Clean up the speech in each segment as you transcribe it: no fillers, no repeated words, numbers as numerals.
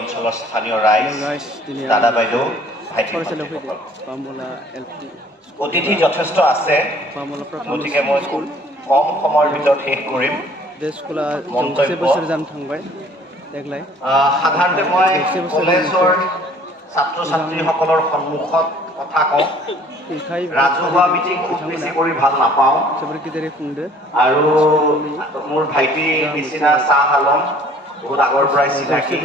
অঞ্চলৰ স্থানীয় ৰাইজ দাদা বাইদেউ ভাইটি অতিথি যথেষ্ট আছে গতিকে মই কম সময়ৰ ভিতৰত শেষ কৰিম মন্তব্য সাধাৰণতে মই কলেজৰ ছাত্ৰ ছাত্ৰীসকলৰ সন্মুখত কথা কওঁ ৰাজহুৱা মিটিং খুব বেছি কৰি ভাল নাপাওঁ আৰু মোৰ ভাইটি নিচিনা চাহ আলম বহুত আগৰ পৰাই চিনাকি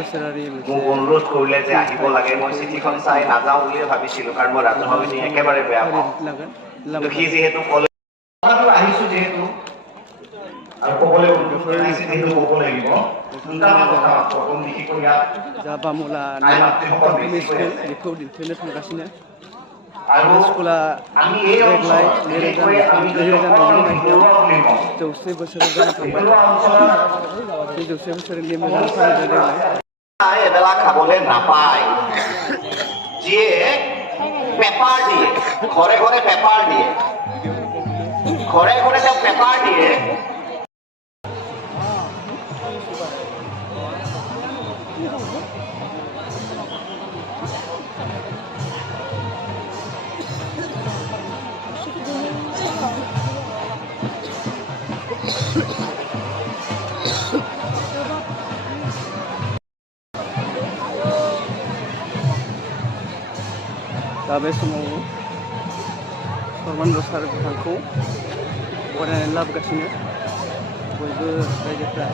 মোক অনুৰোধ কৰিলে যে আহিব লাগে মই চিঠিখন চাই নাযাওঁ বুলিয়ে ভাবিছিলোঁ কাৰণ মই ৰাজহুৱা মিটিং একেবাৰে বেয়া পাওঁ সি যিহেতু ক'লে আহিছোঁ যিহেতু আৰু ক'বলৈ যিহেতু ক'ব লাগিব দুটামান কথা প্ৰথম বিশেষকৈ ইয়াত আৰু আমি এই এবেলা খাবলৈ নাপায় যিয়ে পেপাৰ দিয়ে ঘৰে ঘৰে পেপাৰ দিয়ে ঘৰে ঘৰে তেওঁ পেপাৰ দিয়ে बे समाव सरमानद सार बिथांखौ बरायनानै लाबोगासिनो बयबो रायजोफ्रा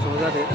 ज' जादों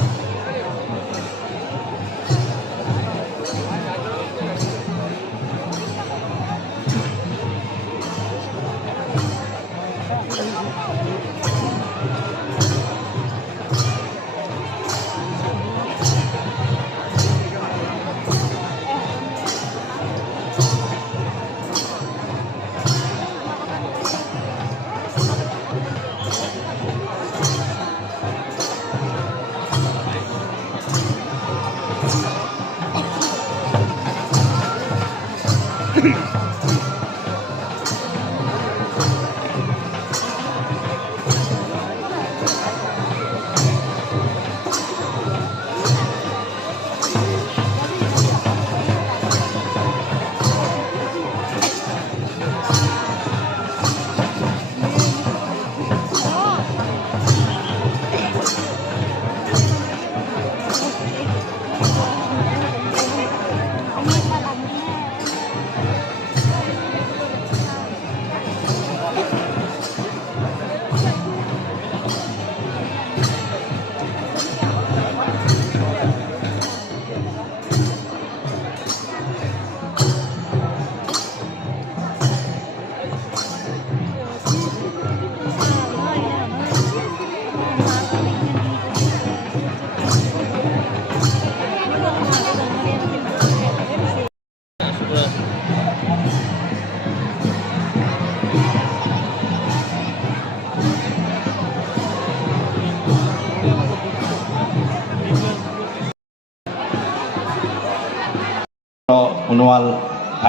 সোণোৱাল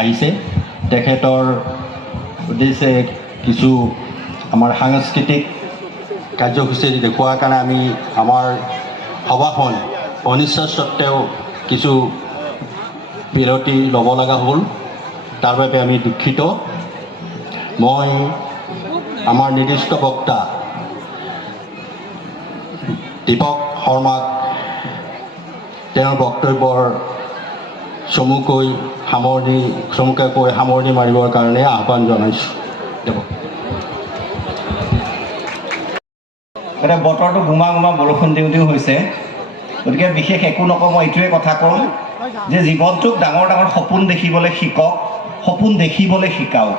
আহিছে তেখেতৰ উদ্দেশ্যে কিছু আমাৰ সাংস্কৃতিক কাৰ্যসূচী দেখুওৱাৰ কাৰণে আমি আমাৰ সভাখন অনিচ্ছা সত্ত্বেও কিছু বিৰতি ল'ব লগা হ'ল তাৰ বাবে আমি দুখিত মই আমাৰ নিৰ্দিষ্ট বক্তা দীপক শৰ্মাক তেওঁৰ বক্তব্যৰ চমুকৈ সামৰণি মাৰিবৰ কাৰণে আহ্বান জনাইছোঁ এতিয়া বতৰটো গুমা গুমা বৰষুণ দিওঁ দিওঁ হৈছে গতিকে বিশেষ একো নকওঁ মই এইটোৱে কথা কওঁ যে জীৱনটোক ডাঙৰ ডাঙৰ সপোন দেখিবলৈ শিকক সপোন দেখিবলৈ শিকাওক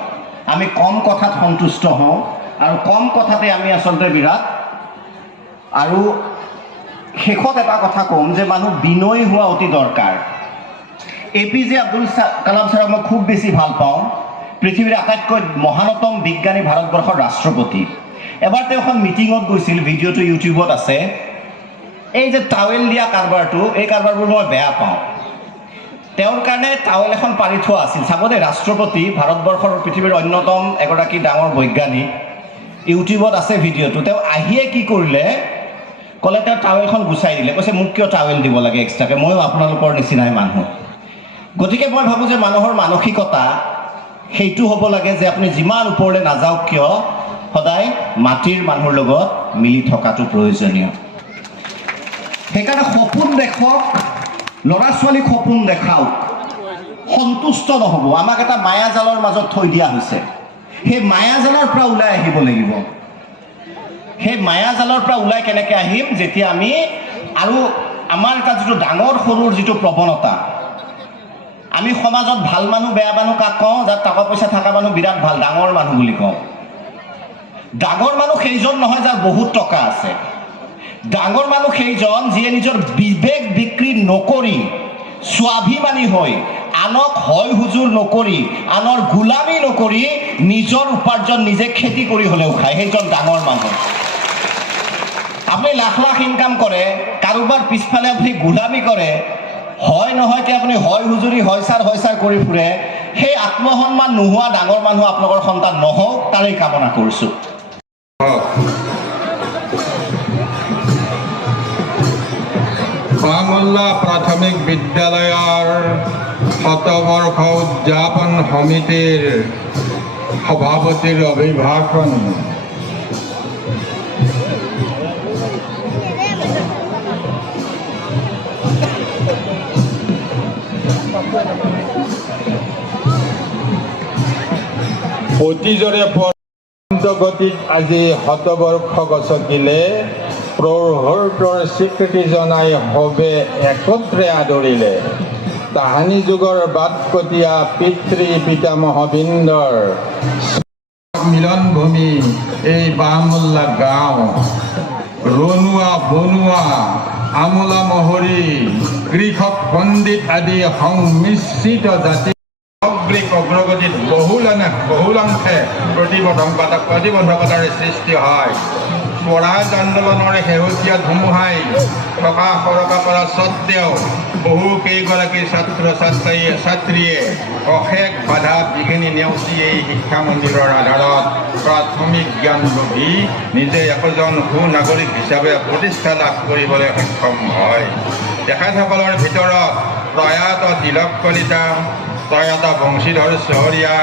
আমি কম কথাত সন্তুষ্ট হওঁ আৰু কম কথাতে আমি আচলতে বিৰাট আৰু শেষত এটা কথা ক'ম যে মানুহ বিনয়ী হোৱা অতি দৰকাৰ APJ আব্দুল কালাম ছাৰক মই খুব বেছি ভাল পাওঁ পৃথিৱীৰ আটাইতকৈ মহানতম বিজ্ঞানী ভাৰতবৰ্ষৰ ৰাষ্ট্ৰপতি এবাৰ তেওঁ এখন মিটিঙত গৈছিল ভিডিঅ'টো ইউটিউবত আছে এই যে টাৱেল দিয়া কাৰবাৰটো এই কাৰবাৰবোৰ মই বেয়া পাওঁ তেওঁৰ কাৰণে টাৱেল এখন পাৰি থোৱা আছিল চাব দেই ৰাষ্ট্ৰপতি ভাৰতবৰ্ষৰ পৃথিৱীৰ অন্যতম এগৰাকী ডাঙৰ বৈজ্ঞানিক ইউটিউবত আছে ভিডিঅ'টো তেওঁ আহিয়ে কি কৰিলে ক'লে তেওঁ টাৱেলখন গুচাই দিলে, কৈছে মোক কিয় টাৱেল দিব লাগে এক্সট্ৰাকৈ, ময়ো আপোনালোকৰ নিচিনাই মানুহ। গতিকে মই ভাবোঁ যে মানুহৰ মানসিকতা সেইটো হ'ব লাগে যে আপুনি যিমান ওপৰলৈ নাযাওক কিয় সদায় মাটিৰ মানুহৰ লগত মিলি থকাটো প্ৰয়োজনীয়। সেইকাৰণে সপোন দেখক, ল'ৰা ছোৱালীক সপোন দেখাওক, সন্তুষ্ট নহ'ব। আমাক এটা মায়াজালৰ মাজত থৈ দিয়া হৈছে, সেই মায়াজালৰ পৰা ওলাই আহিব লাগিব। সেই মায়াজালৰ পৰা ওলাই কেনেকৈ আহিম, যেতিয়া আমি আৰু আমাৰ এটা যিটো ডাঙৰ সৰুৰ যিটো প্ৰৱণতা, আমি সমাজত ভাল মানুহ বেয়া মানুহ কাক কওঁ, যাৰ টকা পইচা থকা মানুহ বিৰাট ভাল, ডাঙৰ মানুহ বুলি কওঁ। ডাঙৰ মানুহ সেইজন নহয় যাৰ বহুত টকা আছে। ডাঙৰ মানুহ সেইজন যিয়ে নিজৰ বিবেক বিক্ৰী নকৰি স্বাভিমানী হৈ আনক হয় হুজুৰ নকৰি আনৰ গোলামী নকৰি নিজৰ উপাৰ্জন নিজে খেতি কৰি হ'লেও খায়, সেইজন ডাঙৰ মানুহ। আপুনি লাখ লাখ ইনকাম কৰে, কাৰোবাৰ পিছফালে আপুনি গোলামী কৰে, হয় নহয়কে আপুনি হয় হুজুৰি হয় ছাৰ কৰি ফুৰে, সেই আত্মসন্মান নোহোৱা ডাঙৰ মানুহ আপোনালোকৰ সন্তান নহওক, তাৰেই কামনা কৰিছোঁ। বামুল্লা প্ৰাথমিক বিদ্যালয়ৰ শতবৰ্ষ উদযাপন সমিতিৰ সভাপতিৰ অভিভাষণ। অতীজৰে গতিত আজি শতবৰ্ষ গছকিলে, প্ৰৌঢ়ত্বৰ স্বীকৃতি জনাই সবে একত্ৰে আদৰিলে। তাহানি যুগৰ বাটকটীয়া পিতৃ পিতামহবৃন্দৰ মিলনভূমি এই বামুল্লা গাঁও। ৰণুৱা বনুৱা আমোলা মহৰী কৃষক পণ্ডিত আদি সংমিশ্ৰিত জাতি সামগ্ৰিক অগ্ৰগতিত বহুলাংশে প্ৰতিবন্ধকতাৰ সৃষ্টি হয়। স্বৰাজ আন্দোলনৰ শেহতীয়া ধুমুহাই থকা সৰকা কৰা স্বত্বেও বহু কেইগৰাকী ছাত্ৰ ছাত্ৰীয়ে অশেষ বাধা বিঘিনি নেওচি এই শিক্ষা মন্দিৰৰ আধাৰত প্ৰাথমিক জ্ঞান লভি নিজে একোজন সুনাগৰিক হিচাপে প্ৰতিষ্ঠা লাভ কৰিবলৈ সক্ষম হয়। তেখেতসকলৰ ভিতৰত প্ৰয়াত তিলক কলিতা, প্ৰয়াত বংশীধৰ চহৰীয়া,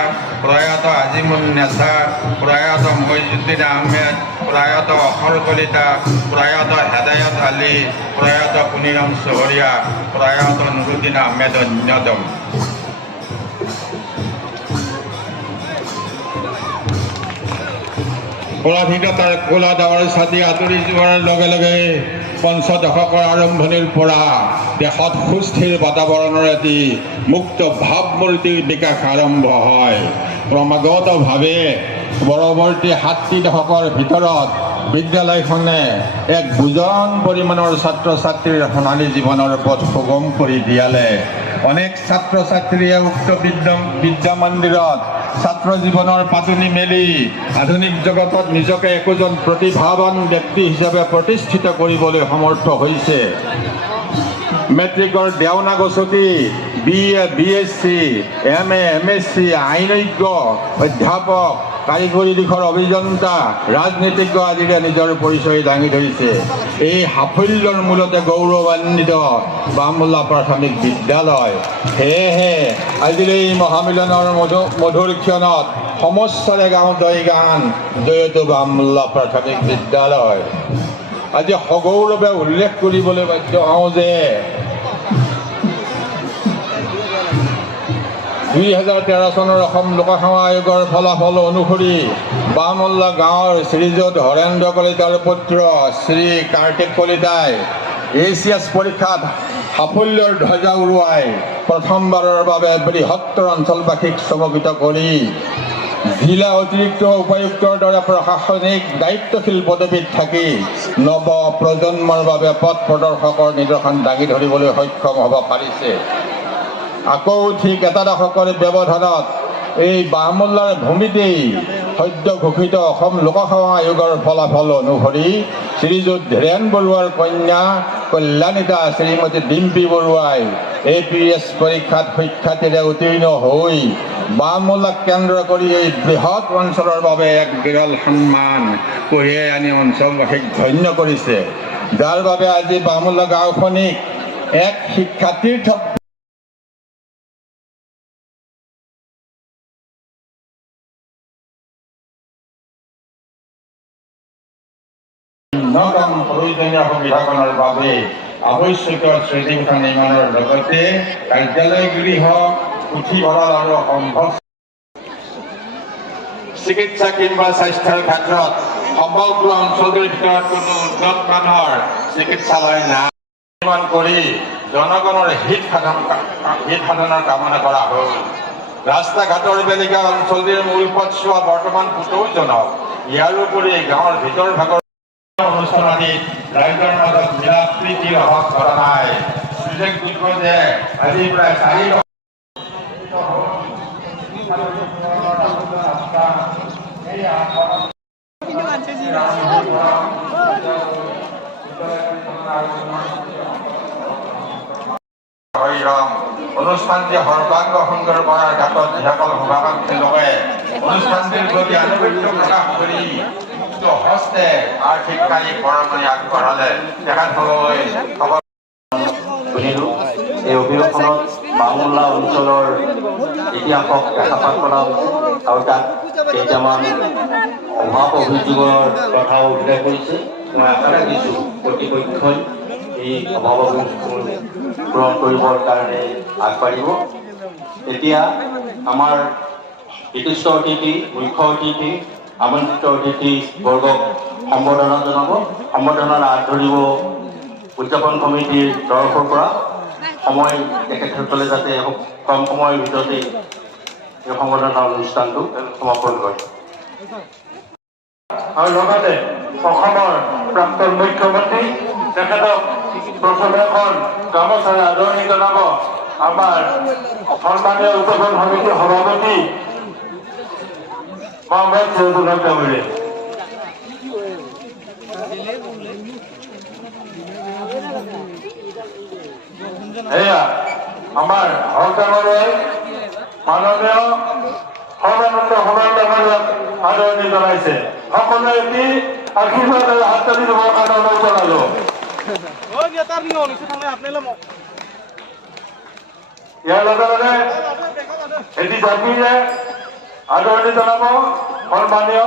প্ৰয়াত আজিমুন নেছা, প্ৰয়াত মইজুদ্দিন আহমেদ, প্ৰয়াত অসৰ কলিতা, প্ৰয়াত হেদায়ত আলী, প্ৰয়াত পুনিৰাম চহৰীয়া, প্ৰয়াত নুৰুদ্দিন আহমেদ অন্যতম। পৰাধীনতাৰ ক'লা ডাৱৰ ছাতি আঁতৰি যোৱাৰ লগে লগে পঞ্চদশকৰ আৰম্ভণিৰ পৰা দেশত সুস্থিৰ বাতাবৰণৰ এটি মুক্ত ভাৱমূৰ্তিৰ বিকাশ আৰম্ভ হয়। ক্ৰমাগতভাৱে পৰৱৰ্তী 7টি দশকৰ ভিতৰত বিদ্যালয়খনে এক বুজন পৰিমাণৰ ছাত্ৰ ছাত্ৰীৰ সোণালী জীৱনৰ পথ সুগম কৰি দিয়ালে। অনেক ছাত্ৰ ছাত্ৰীয়ে উক্ত বিদ্যা মন্দিৰত ছাত্ৰ জীৱনৰ পাতনি মেলি আধুনিক জগতত নিজকে একোজন প্ৰতিভাৱান ব্যক্তি হিচাপে প্ৰতিষ্ঠিত কৰিবলৈ সমৰ্থ হৈছে। মেট্ৰিকৰ দেওনা গছকি BA BSc MA MSc আইনজ্ঞ অধ্যাপক কাৰিকৰী দিশৰ অভিযন্তা ৰাজনীতিজ্ঞ আদিৰে নিজৰ পৰিচয় দাঙি ধৰিছে। এই সাফল্যৰ মূলতে গৌৰৱান্বিত বামুল্লা প্ৰাথমিক বিদ্যালয়। সেয়েহে আজিৰ এই মহামিলনৰ মধুৰ ক্ষণত সমস্যাৰে গাঁও জয় গান জয়তো বামুল্লা প্ৰাথমিক বিদ্যালয়। আজি সগৌৰৱে উল্লেখ কৰিবলৈ বাধ্য হওঁ যে 2013 চনৰ অসম লোকসেৱা আয়োগৰ ফলাফল অনুসৰি বামুল্লা গাঁৱৰ শ্ৰীযুত হৰেন্দ্ৰ কলিতাৰ পুত্ৰ শ্ৰী কাৰ্তিক কলিতাই ACS পৰীক্ষাত সাফল্যৰ ধ্বজা উৰুৱাই প্ৰথমবাৰৰ বাবে বৃহত্তৰ অঞ্চলবাসীক চমকিত কৰি জিলা অতিৰিক্ত উপায়ুক্তৰ দৰে প্ৰশাসনিক দায়িত্বশীল পদবীত থাকি নৱ প্ৰজন্মৰ বাবে পথ প্ৰদৰ্শকৰ নিদৰ্শন দাঙি ধৰিবলৈ সক্ষম হ'ব পাৰিছে। আকৌ ঠিক এটা দশকৰ ব্যৱধানত এই বামুল্লাৰ ভূমিতেই সদ্য ঘোষিত অসম লোকসেৱা আয়োগৰ ফলাফল অনুসৰি শ্ৰীযুত ধীৰেন বৰুৱাৰ কন্যা কল্যাণিতা শ্ৰীমতী ডিম্পী বৰুৱাই APS পৰীক্ষাত সুখ্যাতিৰে উত্তীৰ্ণ হৈ বামুল্লাক কেন্দ্ৰ কৰি এই বৃহৎ অঞ্চলৰ বাবে এক বিৰল সন্মান কঢ়িয়াই আনি অঞ্চলবাসীক ধন্য কৰিছে। যাৰ বাবে আজি বামুল্লা গাঁওখনিক এক শিক্ষাতীৰ্থ ন্যূনতম প্ৰয়োজনীয় সুবিধাকৰণৰ বাবে আৱশ্যকীয় শ্ৰেণীকোঠা নিৰ্মাণৰ লগতে কাৰ্যালয় গৃহ পুথিভঁৰাল আৰু সম্ভৱ চিকিৎসা কিংবা স্বাস্থ্যৰ ক্ষেত্ৰত সমগ্ৰ অঞ্চলটোৰ ভিতৰত কোনো উন্নত মানৰ চিকিৎসালয় নিৰ্মাণ কৰি জনগণৰ হিত সাধনৰ কামনা কৰা হ'ল। ৰাস্তা ঘাটৰ বেলিকা অঞ্চলটিৰ মূল পথছোৱা বৰ্তমান পুতৌজনক। ইয়াৰোপৰি গাঁৱৰ ভিতৰ ভাগৰ অনুষ্ঠানিত ৰাইজৰ মাজত মিলা প্ৰীতিৰ অভাৱ ঘটা নাই। উল্লেখযোগ্য যে আজি প্ৰায় 4 অনুষ্ঠানটি সৰ্বাংগ সুন্দৰ কৰাৰ ক্ষেত্ৰত যিসকল শুভাকাংক্ষী লোকে অনুষ্ঠানটিৰ প্ৰতি আনুগত্য প্ৰকাশ কৰি হস্তে আৰ্থিক কাৰিক বৰঙণি আগবঢ়ালে তেখেতসকললৈ শুনিলোঁ। এই অভিৱেশনত বামুল্লা অঞ্চলৰ ইতিহাসক দেখাপাত কৰা আৰু তাত কেইটামান অভাৱ অভিযোগৰ কথাও উল্লেখ কৰিছে। মই আশা ৰাখিছোঁ কৰ্তৃপক্ষই এই অভাৱ অভিযোগবোৰ পূৰণ কৰিবৰ কাৰণে আগবাঢ়িব। এতিয়া আমাৰ বিশিষ্ট অতিথি, মুখ্য অতিথি, আমন্ত্ৰিত অতিথি বৰ্গক সম্বৰ্ধনা জনাব। সম্বৰ্ধনাৰ হাত ধৰিব উদযাপন কমিটিৰ তৰফৰ পৰা। সময় তেখেতসকলে যাতে কম সময়ৰ ভিতৰতে এই সম্বৰ্ধনা অনুষ্ঠানটো সমাপন কৰে। আৰু লগতে অসমৰ প্ৰাক্তন মুখ্যমন্ত্ৰী তেখেতক প্ৰথমে এখন গামোচাৰে আদৰণি জনাব আমাৰ সন্মানীয় উদযাপন সমিতিৰ সভাপতি মহম্মদ চৌধুৰী ডাঙৰীয়া। এয়া আমাৰ হক ডাঙৰীয়াই মাননীয় সৰ্বানন্দ সোণোৱাল ডাঙৰীয়াক আদৰণি জনাইছে। সকলোৱে এটি আশীৰ্বাদ আৰু হাত তালি দিবৰ কাৰণে অনুৰোধ জনালো। ইয়াৰ লগে লগে এটি জাতিৰে আদৰণি জনাব সন্মানীয়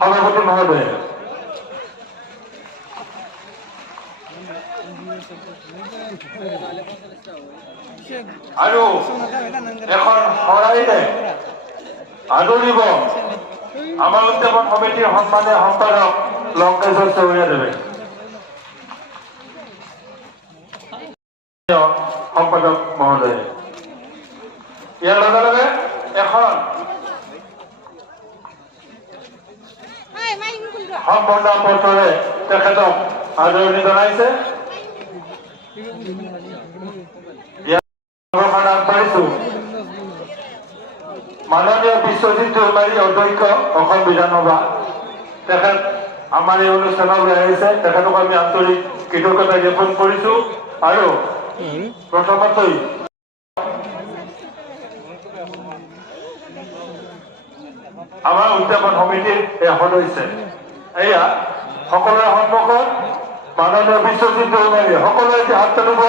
সভাপতি মহোদয়। আৰু এখন শৰাইৰে আদৰিব আমাৰ উদযাপন সমিতিৰ সন্মানীয় সম্পাদক লংকেশ্বৰ চৌৰীয়াদেৱে। সম্পাদক মহোদয় ইয়াৰ লগে লগে এখন সম্বৰ্ধনা পত্ৰৰে তেখেতক আদৰণি জনাইছে। আগবাঢ়িছো মাননীয় বিশ্বজিৎ চৌধুৰী অধ্যক্ষ অসম বিধানসভা। তেখেত আমাৰ এই অনুষ্ঠানলৈ আহিছে। তেখেতক আমি আন্তৰিক কৃতজ্ঞতা জ্ঞাপন কৰিছো। আৰু প্ৰথমতেই আমাৰ উদযাপন সমিতিৰ এই সদস্য এয়া সকলোৰে সন্মুখত মাননীয় বিশ্বজিৎ চৌধুৰী সকলোৱে হাত তালিব।